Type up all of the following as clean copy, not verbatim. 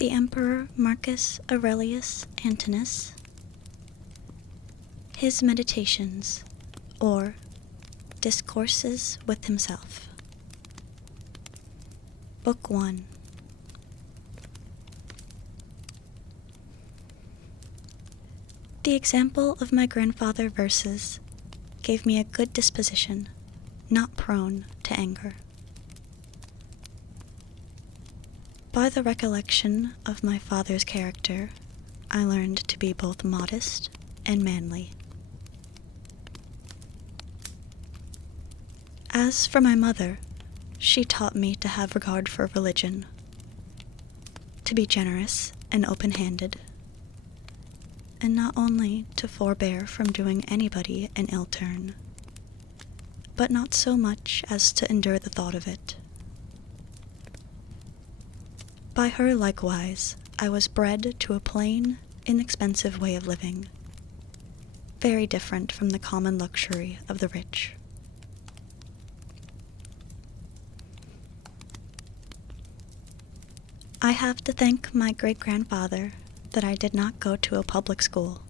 The Emperor Marcus Aurelius Antinous, His Meditations, or Discourses with Himself. Book 1. The example of my grandfather verses gave me a good disposition, not prone to anger. By the recollection of my father's character, I learned to be both modest and manly. As for my mother, she taught me to have regard for religion, to be generous and open-handed, and not only to forbear from doing anybody an ill turn, but not so much as to endure the thought of it. By her, likewise, I was bred to a plain, inexpensive way of living, very different from the common luxury of the rich. I have to thank my great-grandfather that I did not go to a public school,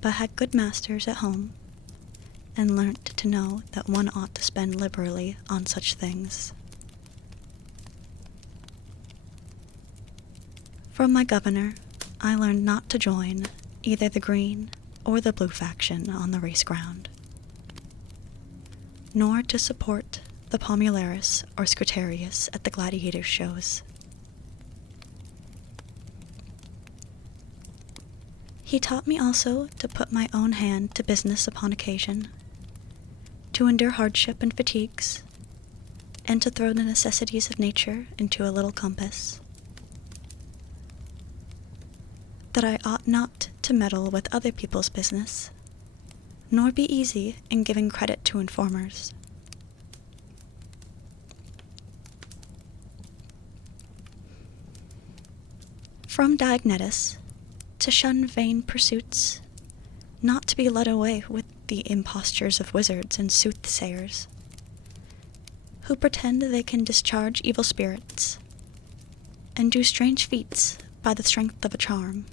but had good masters at home, and learnt to know that one ought to spend liberally on such things. From my governor, I learned not to join either the green or the blue faction on the race ground, nor to support the Pomularis or Scutarius at the gladiator shows. He taught me also to put my own hand to business upon occasion, to endure hardship and fatigues, and to throw the necessities of nature into a little compass. That I ought not to meddle with other people's business, nor be easy in giving credit to informers. From Diognetus, to shun vain pursuits, not to be led away with the impostures of wizards and soothsayers, who pretend they can discharge evil spirits, and do strange feats by the strength of a charm.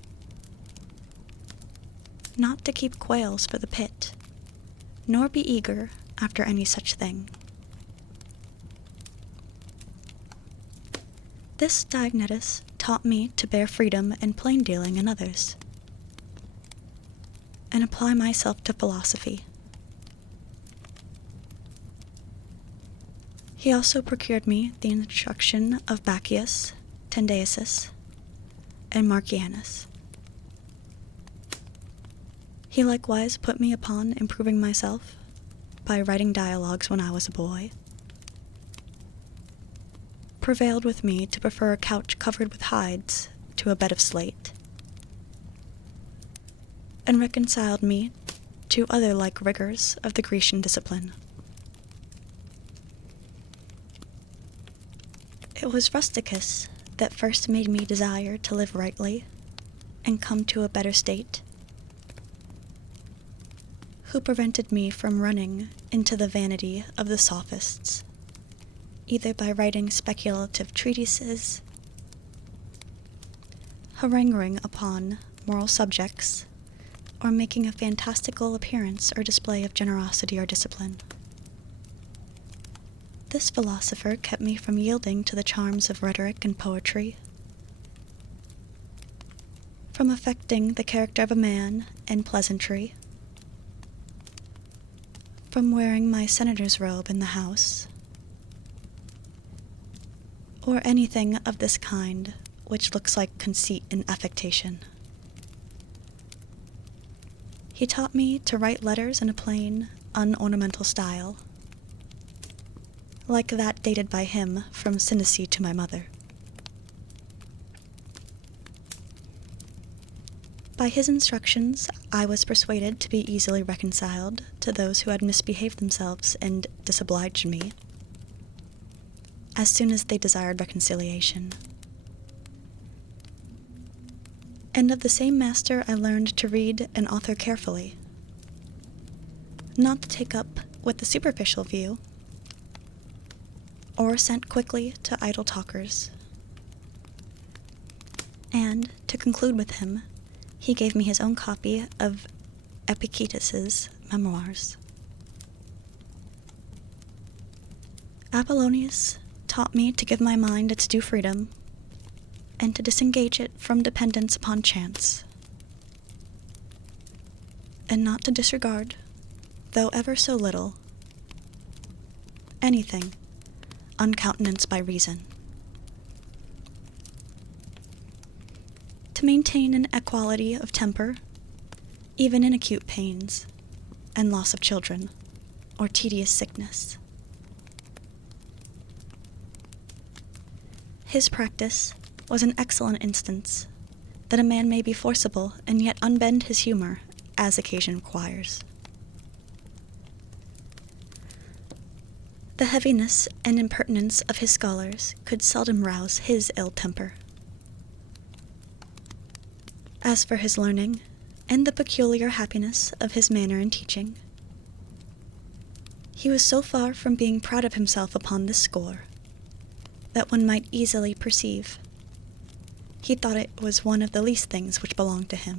Not to keep quails for the pit, nor be eager after any such thing. This Diognetus taught me to bear freedom and plain dealing in others, and apply myself to philosophy. He also procured me the instruction of Bacchius, Tendaisus, and Marcianus. He likewise put me upon improving myself by writing dialogues when I was a boy, prevailed with me to prefer a couch covered with hides to a bed of slate, and reconciled me to other like rigors of the Grecian discipline. It was Rusticus that first made me desire to live rightly and come to a better state, who prevented me from running into the vanity of the sophists, either by writing speculative treatises, haranguing upon moral subjects, or making a fantastical appearance or display of generosity or discipline. This philosopher kept me from yielding to the charms of rhetoric and poetry, from affecting the character of a man and pleasantry, from wearing my senator's robe in the house, or anything of this kind which looks like conceit and affectation. He taught me to write letters in a plain, unornamental style, like that dated by him from Cynice to my mother. By his instructions, I was persuaded to be easily reconciled to those who had misbehaved themselves and disobliged me, as soon as they desired reconciliation. And of the same master I learned to read an author carefully, not to take up with the superficial view, or assent quickly to idle talkers, and, to conclude with him, he gave me his own copy of Epictetus's memoirs. Apollonius taught me to give my mind its due freedom, and to disengage it from dependence upon chance, and not to disregard, though ever so little, anything uncountenanced by reason. To maintain an equality of temper, even in acute pains, and loss of children, or tedious sickness. His practice was an excellent instance that a man may be forcible and yet unbend his humor as occasion requires. The heaviness and impertinence of his scholars could seldom rouse his ill temper. As for his learning, and the peculiar happiness of his manner in teaching, he was so far from being proud of himself upon this score, that one might easily perceive he thought it was one of the least things which belonged to him.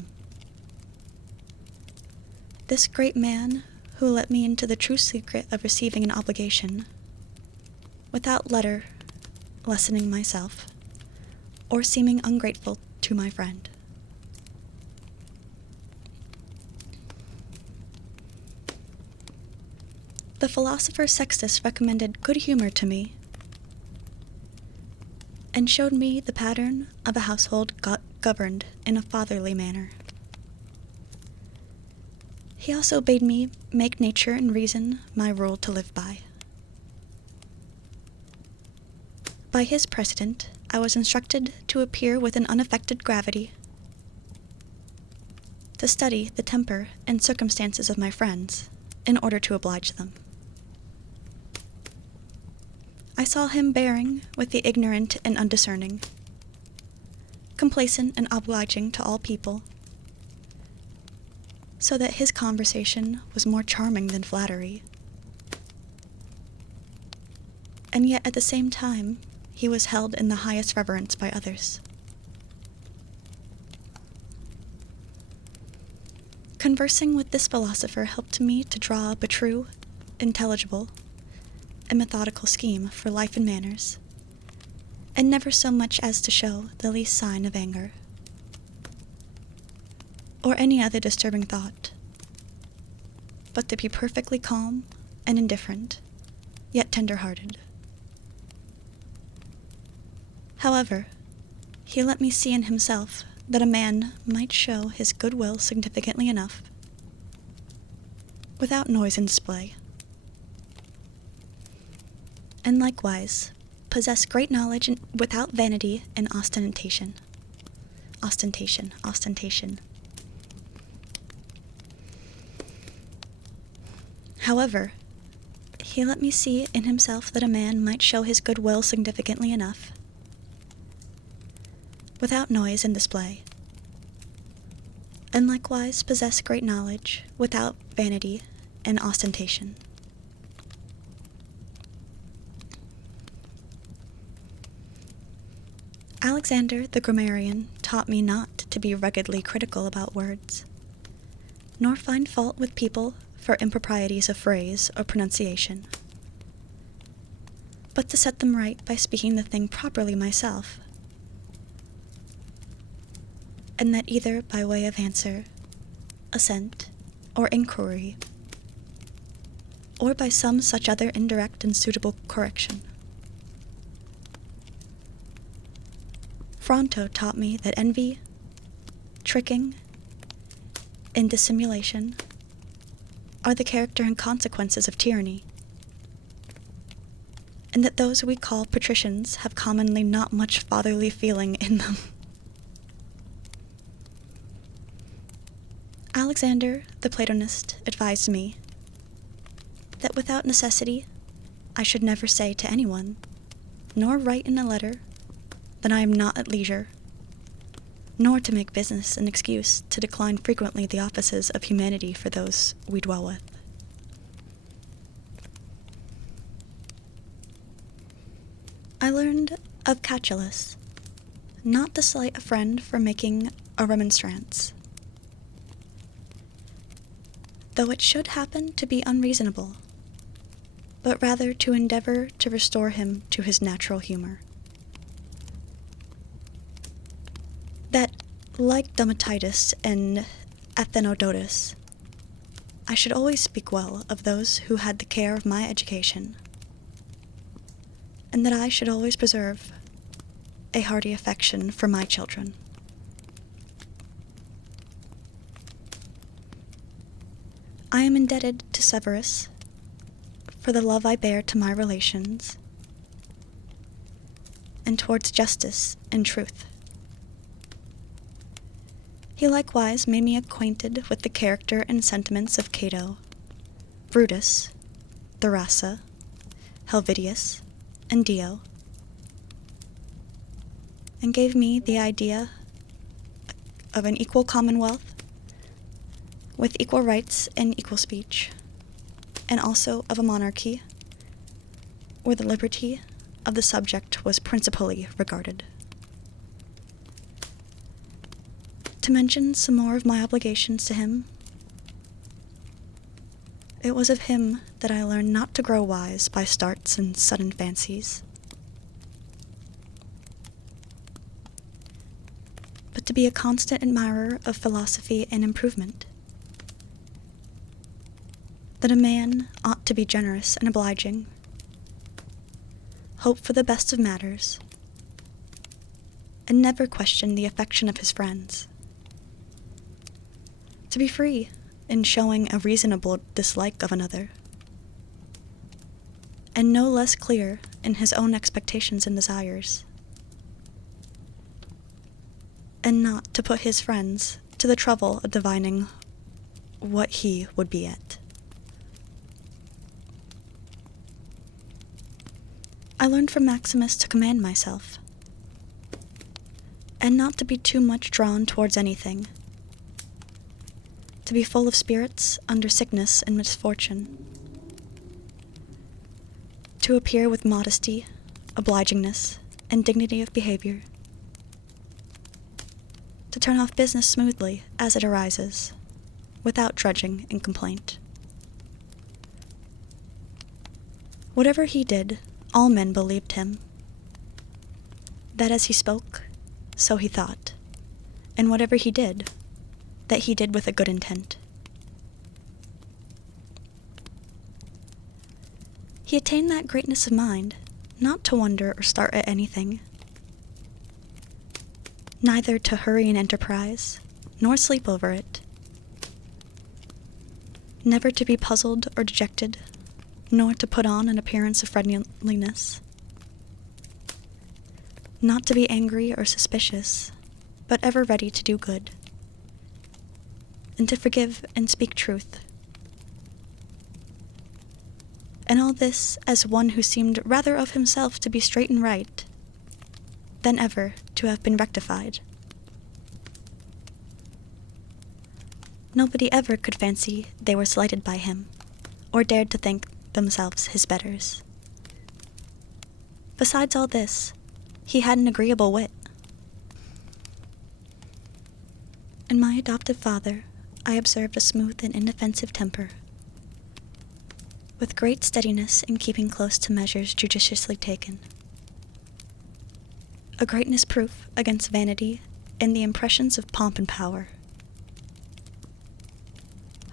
This great man, who let me into the true secret of receiving an obligation, without letter lessening myself, or seeming ungrateful to my friend. The philosopher Sextus recommended good humor to me, and showed me the pattern of a household governed in a fatherly manner. He also bade me make nature and reason my rule to live by. By his precedent, I was instructed to appear with an unaffected gravity, to study the temper and circumstances of my friends, in order to oblige them. I saw him bearing with the ignorant and undiscerning, complacent and obliging to all people, so that his conversation was more charming than flattery, and yet at the same time he was held in the highest reverence by others. Conversing with this philosopher helped me to draw up a true, intelligible, and methodical scheme for life and manners, and never so much as to show the least sign of anger, or any other disturbing thought, but to be perfectly calm and indifferent, yet tender-hearted. However, he let me see in himself that a man might show his good will significantly enough, without noise and display, and likewise possess great knowledge without vanity and ostentation. Ostentation. However, he let me see in himself that a man might show his good will significantly enough, without noise and display, and likewise possess great knowledge without vanity and ostentation. Alexander the grammarian taught me not to be ruggedly critical about words, nor find fault with people for improprieties of phrase or pronunciation, but to set them right by speaking the thing properly myself, and that either by way of answer, assent, or inquiry, or by some such other indirect and suitable correction. Fronto taught me that envy, tricking, and dissimulation are the character and consequences of tyranny, and that those we call patricians have commonly not much fatherly feeling in them. Alexander the Platonist advised me that without necessity I should never say to anyone, nor write in a letter, that I am not at leisure, nor to make business an excuse to decline frequently the offices of humanity for those we dwell with. I learned of Catullus, not to slight a friend for making a remonstrance, though it should happen to be unreasonable, but rather to endeavor to restore him to his natural humor. That, like Domititus and Athenodotus, I should always speak well of those who had the care of my education, and that I should always preserve a hearty affection for my children. I am indebted to Severus for the love I bear to my relations, and towards justice and truth. He likewise made me acquainted with the character and sentiments of Cato, Brutus, Tharassa, Helvidius, and Dio, and gave me the idea of an equal commonwealth with equal rights and equal speech, and also of a monarchy where the liberty of the subject was principally regarded. To mention some more of my obligations to him, it was of him that I learned not to grow wise by starts and sudden fancies, but to be a constant admirer of philosophy and improvement, that a man ought to be generous and obliging, hope for the best of matters, and never question the affection of his friends, to be free in showing a reasonable dislike of another, and no less clear in his own expectations and desires, and not to put his friends to the trouble of divining what he would be at. I learned from Maximus to command myself, and not to be too much drawn towards anything, to be full of spirits under sickness and misfortune, to appear with modesty, obligingness, and dignity of behavior, to turn off business smoothly as it arises, without drudging and complaint. Whatever he did, all men believed him, that as he spoke, so he thought, and whatever he did, that he did with a good intent. He attained that greatness of mind, not to wonder or start at anything, neither to hurry an enterprise, nor sleep over it, never to be puzzled or dejected, nor to put on an appearance of friendliness, not to be angry or suspicious, but ever ready to do good, and to forgive and speak truth. And all this as one who seemed rather of himself to be straight and right, than ever to have been rectified. Nobody ever could fancy they were slighted by him, or dared to think themselves his betters. Besides all this, he had an agreeable wit. In my adoptive father, I observed a smooth and inoffensive temper, with great steadiness in keeping close to measures judiciously taken, a greatness proof against vanity and the impressions of pomp and power.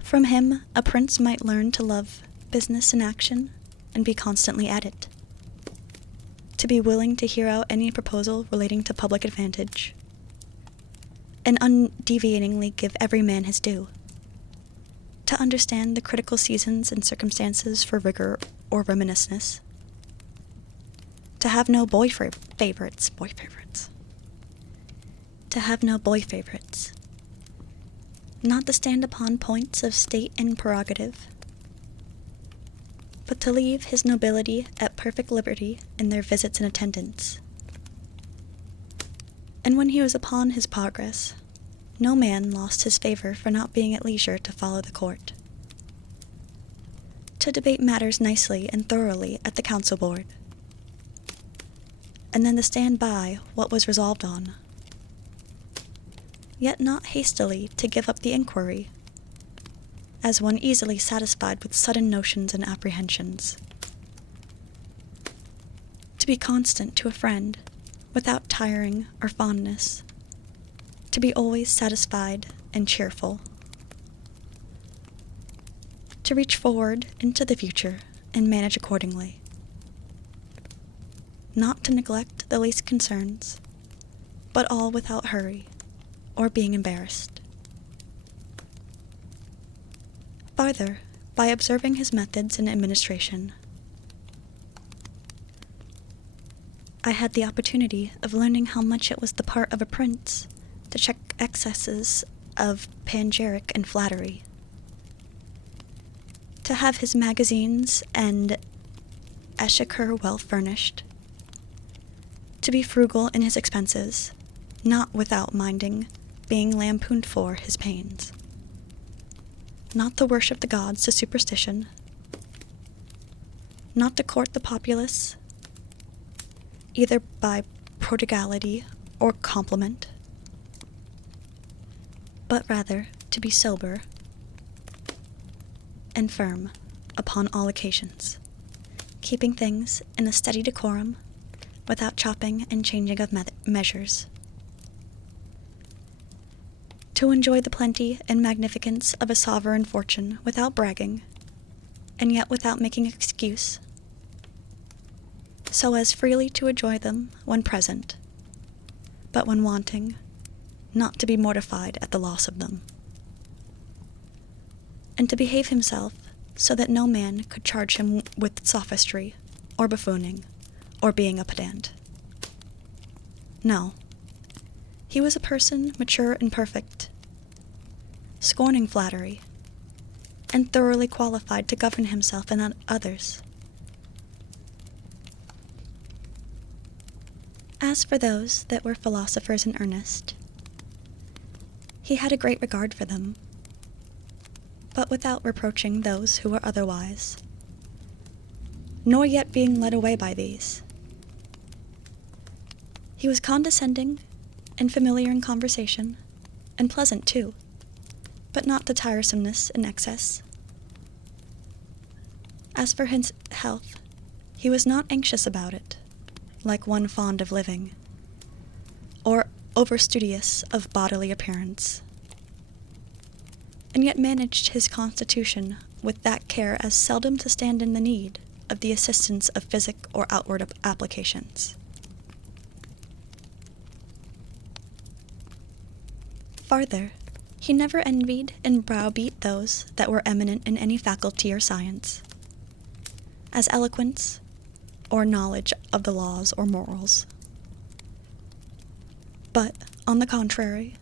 From him, a prince might learn to love business and action, and be constantly at it, to be willing to hear out any proposal relating to public advantage, and undeviatingly give every man his due, to understand the critical seasons and circumstances for rigor or reminiscence, to have no boy favorites, to have no boy favorites, not to stand upon points of state and prerogative, but to leave his nobility at perfect liberty in their visits and attendance. And when he was upon his progress, no man lost his favor for not being at leisure to follow the court, to debate matters nicely and thoroughly at the council board, and then to stand by what was resolved on, yet not hastily to give up the inquiry, as one easily satisfied with sudden notions and apprehensions. To be constant to a friend, without tiring or fondness, to be always satisfied and cheerful, to reach forward into the future and manage accordingly, not to neglect the least concerns, but all without hurry or being embarrassed. Farther, by observing his methods in administration, I had the opportunity of learning how much it was the part of a prince to check excesses of panegyric and flattery, to have his magazines and exchequer well furnished, to be frugal in his expenses, not without minding being lampooned for his pains, not to worship the gods to superstition, not to court the populace, either by prodigality or compliment, but rather to be sober and firm upon all occasions, keeping things in a steady decorum without chopping and changing of measures, to enjoy the plenty and magnificence of a sovereign fortune without bragging, and yet without making excuse, so as freely to enjoy them when present, but when wanting, not to be mortified at the loss of them, and to behave himself so that no man could charge him with sophistry, or buffooning, or being a pedant. No, he was a person mature and perfect, scorning flattery, and thoroughly qualified to govern himself and others. As for those that were philosophers in earnest, he had a great regard for them, but without reproaching those who were otherwise, nor yet being led away by these. He was condescending and familiar in conversation, and pleasant too, but not to tiresomeness and excess. As for his health, he was not anxious about it, like one fond of living, or over-studious of bodily appearance, and yet managed his constitution with that care as seldom to stand in the need of the assistance of physic or outward applications. Farther, he never envied and browbeat those that were eminent in any faculty or science, as eloquence, or knowledge of the laws or morals, but, on the contrary,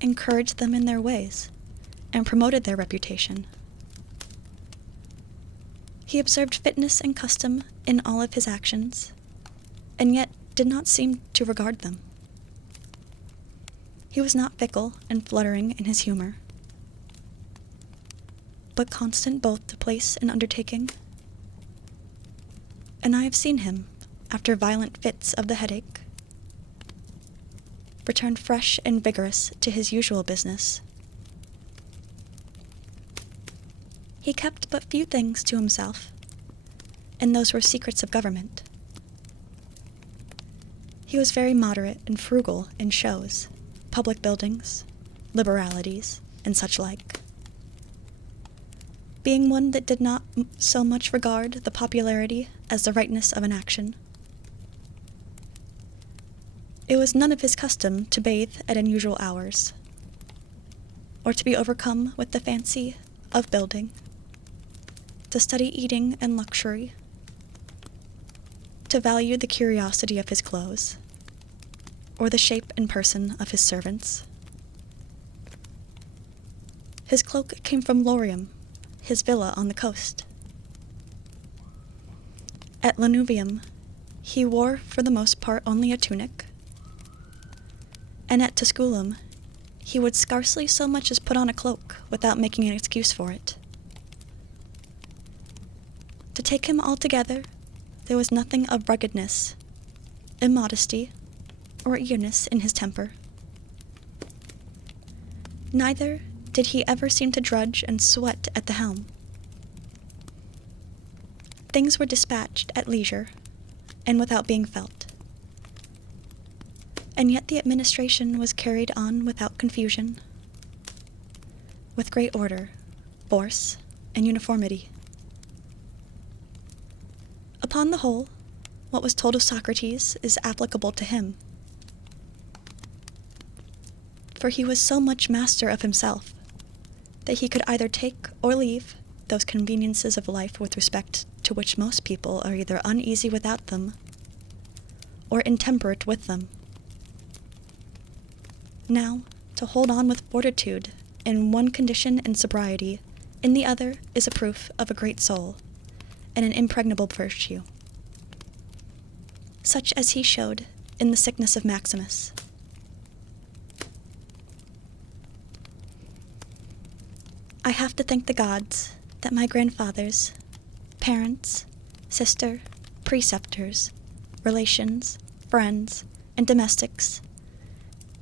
encouraged them in their ways, and promoted their reputation. He observed fitness and custom in all of his actions, and yet did not seem to regard them. He was not fickle and fluttering in his humor, but constant both to place and undertaking. And I have seen him, after violent fits of the headache, return fresh and vigorous to his usual business. He kept but few things to himself, and those were secrets of government. He was very moderate and frugal in shows, public buildings, liberalities, and such like, being one that did not so much regard the popularity as the rightness of an action. It was none of his custom to bathe at unusual hours, or to be overcome with the fancy of building, to study eating and luxury, to value the curiosity of his clothes, or the shape and person of his servants. His cloak came from Lorium, his villa on the coast. At Lanuvium, he wore for the most part only a tunic, and at Tusculum, he would scarcely so much as put on a cloak without making an excuse for it. To take him altogether, there was nothing of ruggedness, immodesty, or eagerness in his temper. Neither did he ever seem to drudge and sweat at the helm. Things were dispatched at leisure, and without being felt. And yet the administration was carried on without confusion, with great order, force, and uniformity. Upon the whole, what was told of Socrates is applicable to him, for he was so much master of himself that he could either take or leave those conveniences of life with respect to which most people are either uneasy without them or intemperate with them. Now, to hold on with fortitude in one condition and sobriety, in the other is a proof of a great soul and an impregnable virtue, such as he showed in the sickness of Maximus. I have to thank the gods that my grandfathers, parents, sister, preceptors, relations, friends, and domestics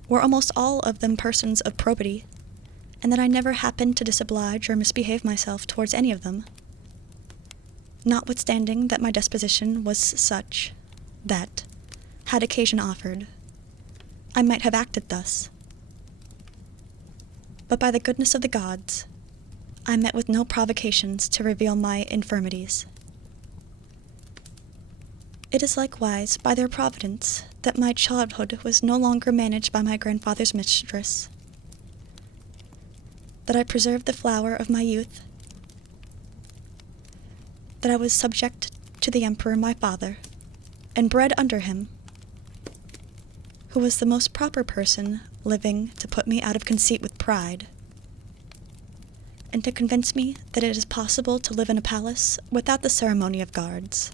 were almost all of them persons of probity, and that I never happened to disoblige or misbehave myself towards any of them, notwithstanding that my disposition was such that, had occasion offered, I might have acted thus. But by the goodness of the gods, I met with no provocations to reveal my infirmities. It is likewise by their providence that my childhood was no longer managed by my grandfather's mistress, that I preserved the flower of my youth, that I was subject to the emperor my father, and bred under him, who was the most proper person living to put me out of conceit with pride, and to convince me that it is possible to live in a palace without the ceremony of guards,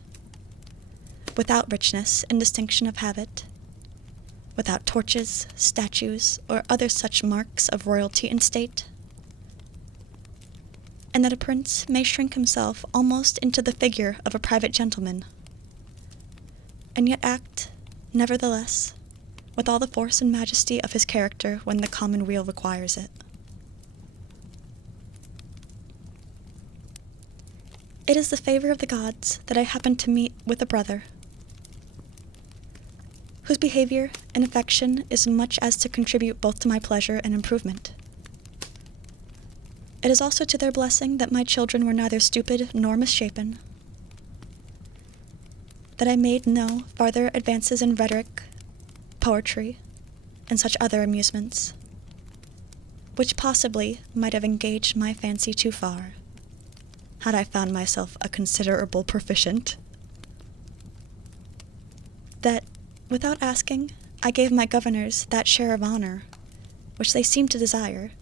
without richness and distinction of habit, without torches, statues, or other such marks of royalty and state, and that a prince may shrink himself almost into the figure of a private gentleman, and yet act, nevertheless, with all the force and majesty of his character when the common weal requires it. It is the favor of the gods that I happened to meet with a brother, whose behavior and affection is much as to contribute both to my pleasure and improvement. It is also to their blessing that my children were neither stupid nor misshapen, that I made no farther advances in rhetoric, poetry, and such other amusements, which possibly might have engaged my fancy too far, had I found myself a considerable proficient. That, without asking, I gave my governors that share of honor which they seemed to desire.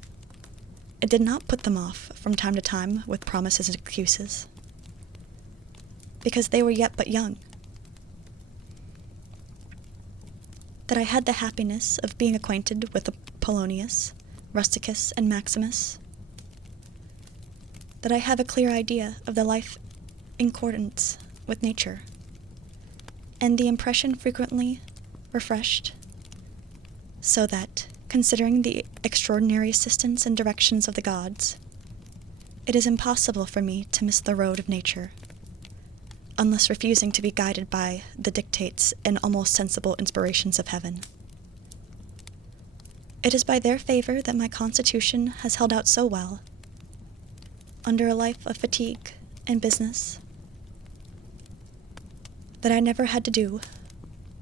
It did not put them off from time to time with promises and excuses, because they were yet but young. That I had the happiness of being acquainted with Apollonius, Rusticus, and Maximus, that I have a clear idea of the life in accordance with nature, and the impression frequently refreshed, so that, considering the extraordinary assistance and directions of the gods, it is impossible for me to miss the road of nature, unless refusing to be guided by the dictates and almost sensible inspirations of heaven. It is by their favor that my constitution has held out so well, under a life of fatigue and business, that I never had to do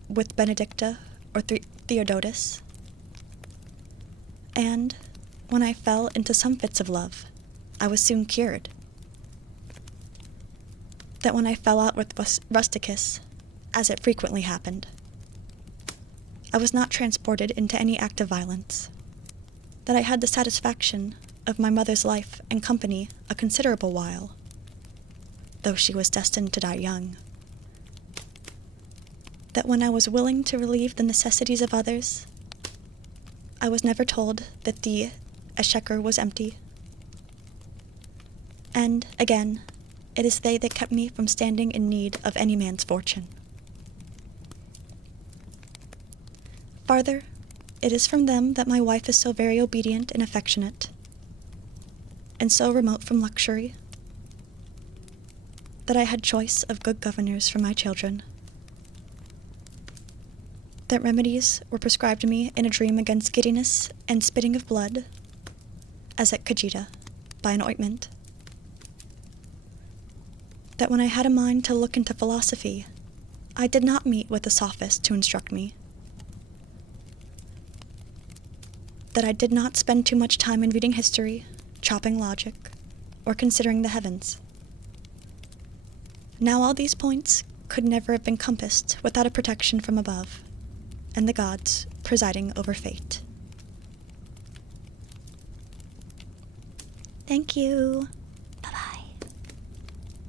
with Benedicta or Theodotus, and when I fell into some fits of love, I was soon cured. That when I fell out with Rusticus, as it frequently happened, I was not transported into any act of violence, that I had the satisfaction of my mother's life and company a considerable while, though she was destined to die young, that when I was willing to relieve the necessities of others, I was never told that the exchequer was empty, and, again, it is they that kept me from standing in need of any man's fortune. Farther, it is from them that my wife is so very obedient and affectionate, and so remote from luxury, that I had choice of good governors for my children, that remedies were prescribed me in a dream against giddiness and spitting of blood, as at Cajeta, by an ointment, that when I had a mind to look into philosophy, I did not meet with a sophist to instruct me, that I did not spend too much time in reading history, chopping logic, or considering the heavens. Now all these points could never have been compassed without a protection from above, and the gods presiding over fate. Thank you.